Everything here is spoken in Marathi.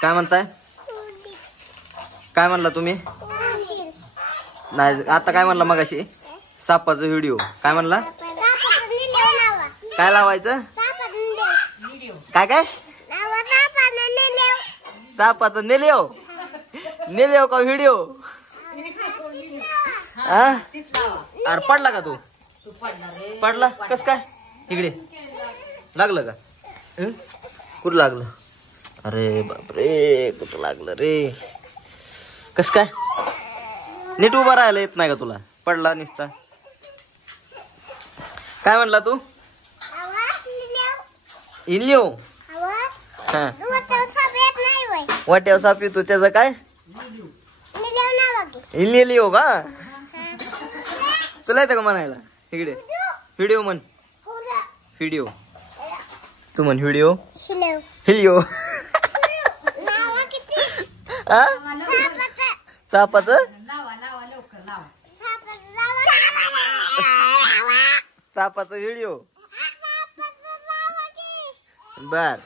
काय म्हणताय? काय म्हणला तुम्ही? नाही आता काय म्हणला मगाशी? सापाचा व्हिडिओ काय म्हणला? काय लावायचं? काय काय? सापाचा नेलेव नेलेव का व्हिडिओ? अरे पडला का तू? पडला कस काय? इकडे लागलं का? कुठं लागलं? अरे बापरे कुठं लागलं रे? कस काय? नीट उभा राहायला येत नाही का तुला? पडला निसता. काय म्हणला तू? इल्यो हा वाट्यावर साप येतो त्याचं काय? इल्लिओ का? तुला येतं का म्हणायला? इकडे व्हिडिओ म्हण. व्हिडिओ तू म्हण. व्हिडिओ हिलिओ सापाच सापाचा व्हिडिओ बर